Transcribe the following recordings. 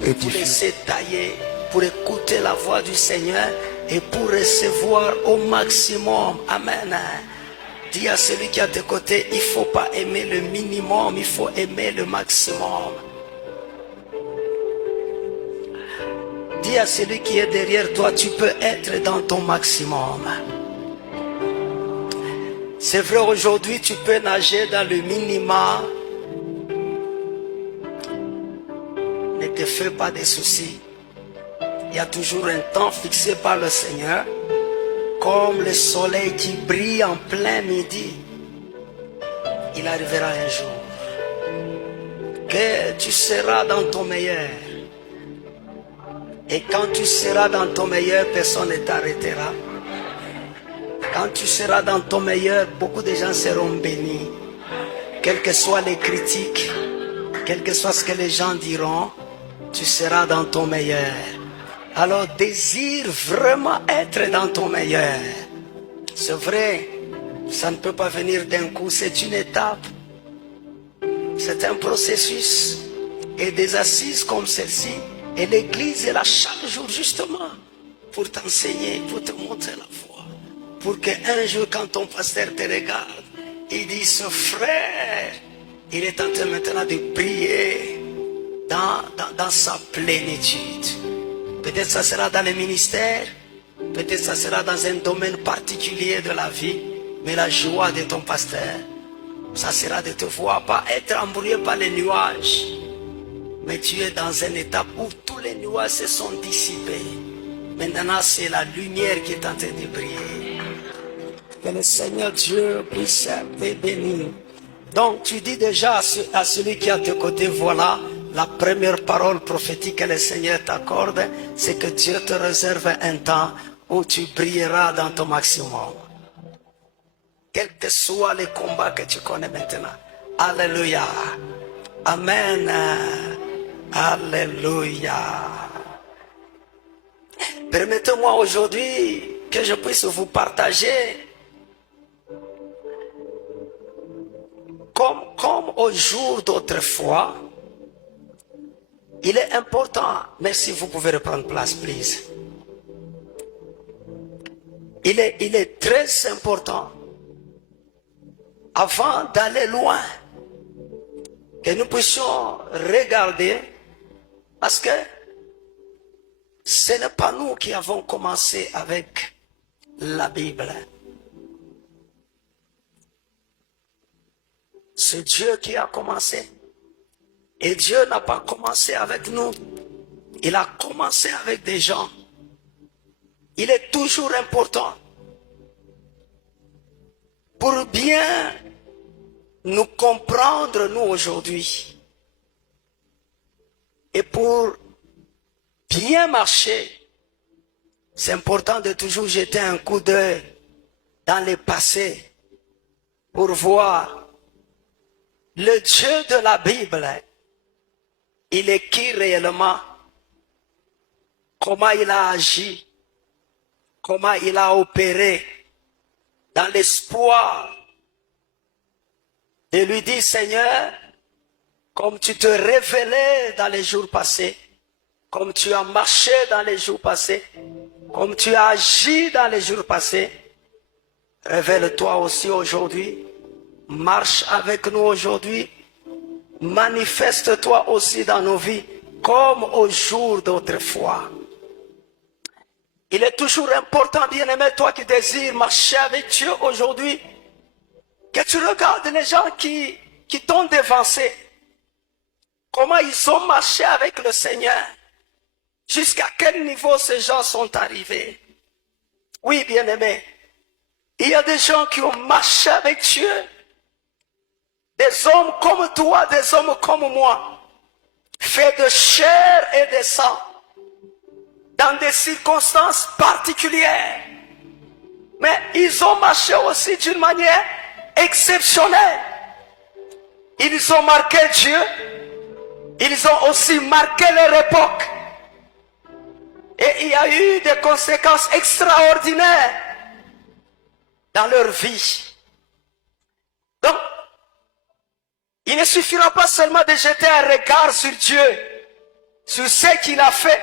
vous laisser tailler pour écouter la voix du Seigneur et pour recevoir au maximum. Amen. Dis à celui qui est à tes côtés, il ne faut pas aimer le minimum, il faut aimer le maximum. Dis à celui qui est derrière toi, tu peux être dans ton maximum. C'est vrai, aujourd'hui, tu peux nager dans le minima. Ne te fais pas de soucis. Il y a toujours un temps fixé par le Seigneur. Comme le soleil qui brille en plein midi. Il arrivera un jour que tu seras dans ton meilleur. Et quand tu seras dans ton meilleur, personne ne t'arrêtera. Quand tu seras dans ton meilleur, beaucoup de gens seront bénis. Quelles que soient les critiques, quel que soit ce que les gens diront, tu seras dans ton meilleur. Alors désire vraiment être dans ton meilleur. C'est vrai, ça ne peut pas venir d'un coup, c'est une étape. C'est un processus. Et des assises comme celle-ci, et l'église est là chaque jour justement pour t'enseigner, pour te montrer la voie. Pour qu'un jour, quand ton pasteur te regarde, il dit, ce frère, il est en train maintenant de prier dans sa plénitude. Peut-être ça sera dans le ministère, peut-être ça sera dans un domaine particulier de la vie, mais la joie de ton pasteur, ça sera de te voir pas être embrouillé par les nuages, mais tu es dans un état où tous les nuages se sont dissipés. Maintenant, c'est la lumière qui est en train de briller. Que le Seigneur Dieu puisse te bénir. Donc, tu dis déjà à celui qui est à tes côtés, voilà, la première parole prophétique que le Seigneur t'accorde, c'est que Dieu te réserve un temps où tu brilleras dans ton maximum. Quels que soient les combats que tu connais maintenant. Alléluia. Amen. Alléluia. Permettez-moi aujourd'hui que je puisse vous partager comme au jour d'autrefois. Il est important, merci, vous pouvez reprendre place, please. Il est très important, avant d'aller loin, que nous puissions regarder, parce que ce n'est pas nous qui avons commencé avec la Bible. C'est Dieu qui a commencé. Et Dieu n'a pas commencé avec nous. Il a commencé avec des gens. Il est toujours important pour bien nous comprendre, nous, aujourd'hui. Et pour bien marcher, c'est important de toujours jeter un coup d'œil dans le passé pour voir le Dieu de la Bible. Il est qui réellement? Comment il a agi? Comment il a opéré? Dans l'espoir de lui dire, Seigneur, comme tu te révélais dans les jours passés, comme tu as marché dans les jours passés, comme tu as agi dans les jours passés, révèle-toi aussi aujourd'hui, marche avec nous aujourd'hui, manifeste-toi aussi dans nos vies, comme au jour d'autrefois. Il est toujours important, bien-aimé, toi qui désires marcher avec Dieu aujourd'hui, que tu regardes les gens qui t'ont devancé, comment ils ont marché avec le Seigneur, jusqu'à quel niveau ces gens sont arrivés. Oui, bien-aimé, il y a des gens qui ont marché avec Dieu, des hommes comme toi, des hommes comme moi, faits de chair et de sang, dans des circonstances particulières. Mais ils ont marché aussi d'une manière exceptionnelle. Ils ont marqué Dieu, ils ont aussi marqué leur époque. Et il y a eu des conséquences extraordinaires dans leur vie. Donc, il ne suffira pas seulement de jeter un regard sur Dieu, sur ce qu'il a fait.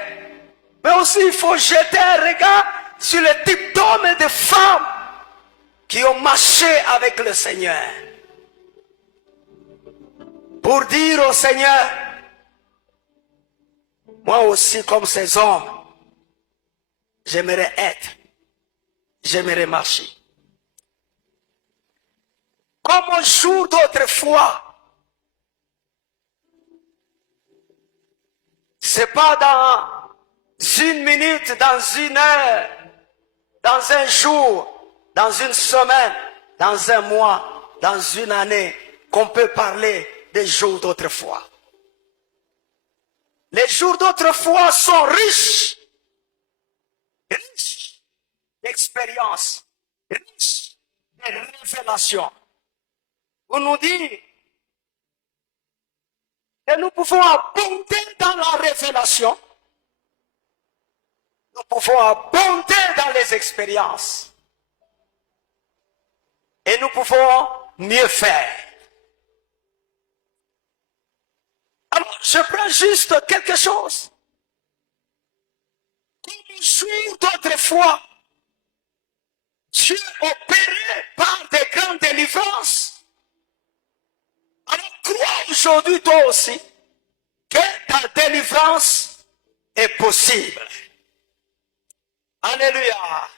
Mais aussi, il faut jeter un regard sur le type d'hommes et de femmes qui ont marché avec le Seigneur. Pour dire au Seigneur, moi aussi comme ces hommes, j'aimerais être, j'aimerais marcher. Comme au jour d'autrefois, c'est pas dans une minute, dans une heure, dans un jour, dans une semaine, dans un mois, dans une année, qu'on peut parler des jours d'autrefois. Les jours d'autrefois sont riches d'expériences, riches de révélations. Pour nous dire que nous pouvons abonder dans la révélation, nous pouvons abonder dans les expériences, et nous pouvons mieux faire. Alors, je prends juste quelque chose. Comme le jour d'autrefois, Dieu opérait par des grandes délivrances. Alors, crois aujourd'hui toi aussi que ta délivrance est possible. Alléluia.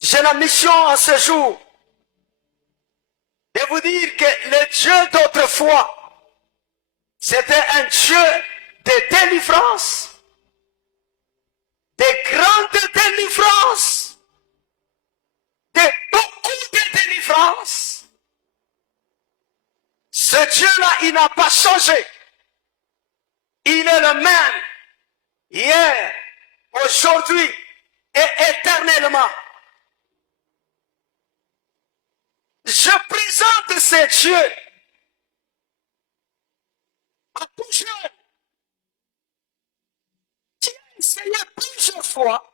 J'ai la mission à ce jour de vous dire que le Dieu d'autrefois, c'était un Dieu de délivrance, de grandes délivrances, de beaucoup de délivrances. Ce Dieu-là, il n'a pas changé. Il est le même, hier, aujourd'hui et éternellement. Je présente ce Dieu à tout jeune qui a essayé plusieurs fois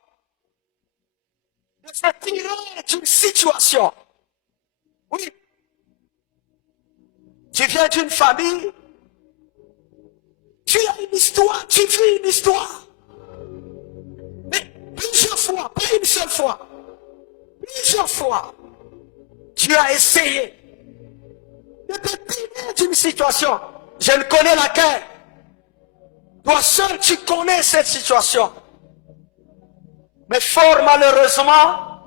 de se tirer d'une situation. Oui, tu viens d'une famille, tu as une histoire, tu vis une histoire. Mais plusieurs fois, pas une seule fois, plusieurs fois, tu as essayé de te tirer d'une situation. Je ne connais laquelle. Toi seul, tu connais cette situation. Mais fort malheureusement,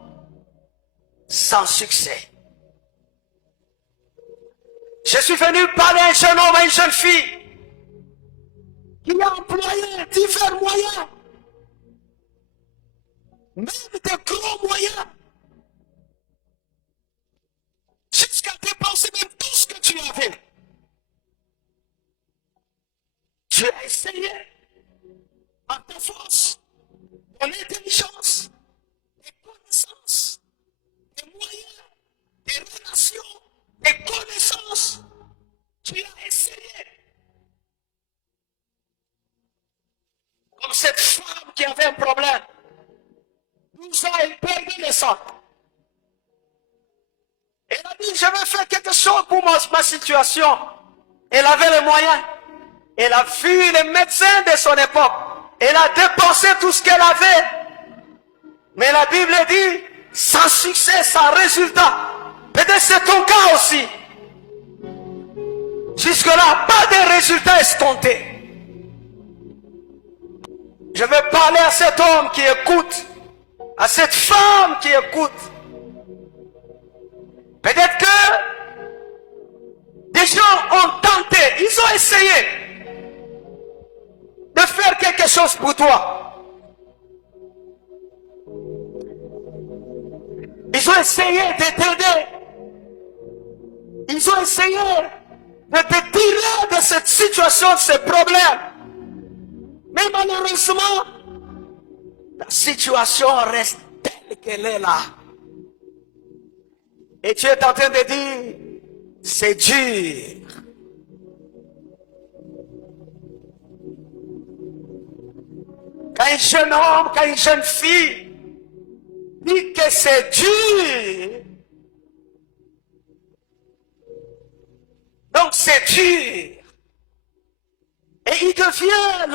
sans succès. Je suis venu parler à un jeune homme et une jeune fille qui a employé divers moyens, même de gros moyens, jusqu'à dépenser même tout ce que tu avais. Tu as essayé, par ta force, ton intelligence, tes connaissances, tes moyens, tes relations, tes connaissances. Tu as essayé. Comme cette femme qui avait un problème. 12 ans, elle perdait le sang. Elle a dit, je vais faire quelque chose pour ma situation. Elle avait les moyens. Elle a vu les médecins de son époque. Elle a dépensé tout ce qu'elle avait. Mais la Bible dit, sans succès, sans résultat. Peut-être c'est ton cas aussi. Jusque-là, pas de résultat escompté. Je vais parler à cet homme qui écoute, à cette femme qui écoute. Peut-être que des gens ont tenté, ils ont essayé de faire quelque chose pour toi. Ils ont essayé de t'aider. Ils ont essayé de te tirer de cette situation, de ce problème. Mais malheureusement, la situation reste telle qu'elle est là. Et tu es en train de dire, c'est dur. Quand un jeune homme, quand une jeune fille dit que c'est dur, donc c'est dur. Et il devient